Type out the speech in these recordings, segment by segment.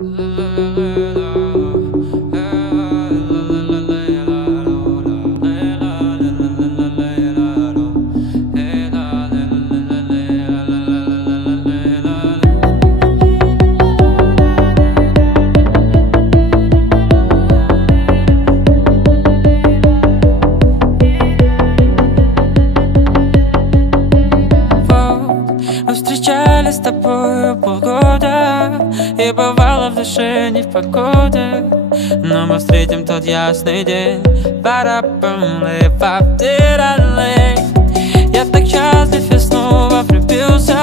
Мы встречались с тобою полгода, и бывало в душе не в погоде, но мы встретим тот ясный день. Я так счастлив и снова влюбился.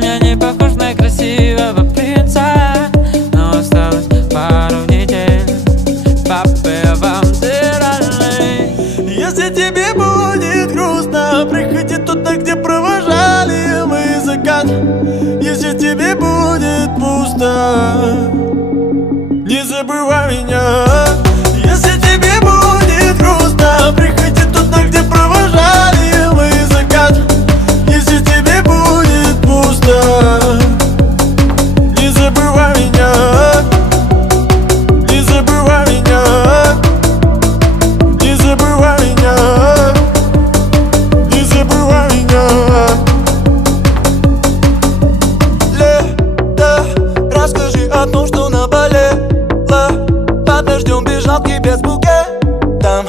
Я не похож на красивого принца, но осталось пару недель. Если тебе будет грустно, приходи туда, где провожали мы закат. Если тебе будет пусто, не забывай меня. Если тебе будет грустно, приходи туда, где провожали мы закат. Если тебе будет пусто, не забывай меня. Не забывай меня. Не забывай меня. Не забывай меня. Лето, расскажи о том, что наболело. Под дождем бежал к тебе с букетом.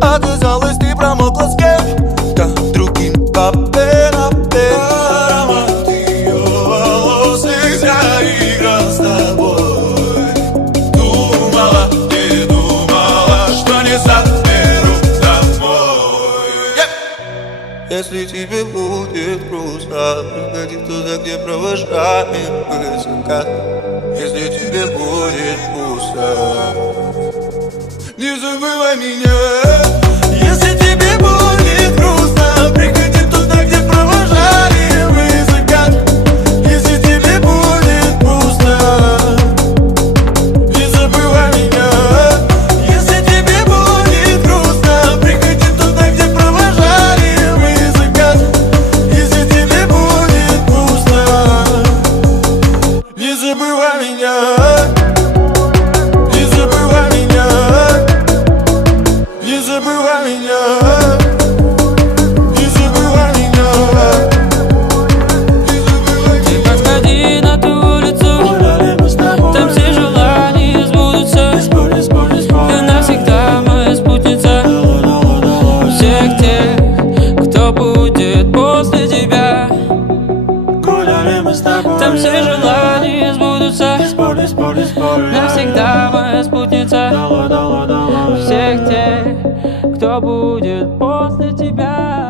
Оказалось, ты промокла с кем-то другим. Аромат ее волос заиграл с тобой. Думала, не думала, что не заберу домой. Если тебе будет грустно, приходи туда, где провожаем мы закат. Если тебе будет пусто, не забывай меня. Если тебе будет грустно, приходи туда, где провожали мы закат. Если тебе будет пусто, не забывай меня. Если тебе будет грустно, приходи туда, где провожали мы закат. Если тебе будет пусто, не забывай меня. Не забывай меня. Не забывай меня. Не забывай меня. Ты подходи на ту улицу, там все желания сбудутся. Ты навсегда моя спутница. Всех тех, кто будет после тебя, там все желания сбудутся. Навсегда моя спутница. Всех тех, кто будет после тебя.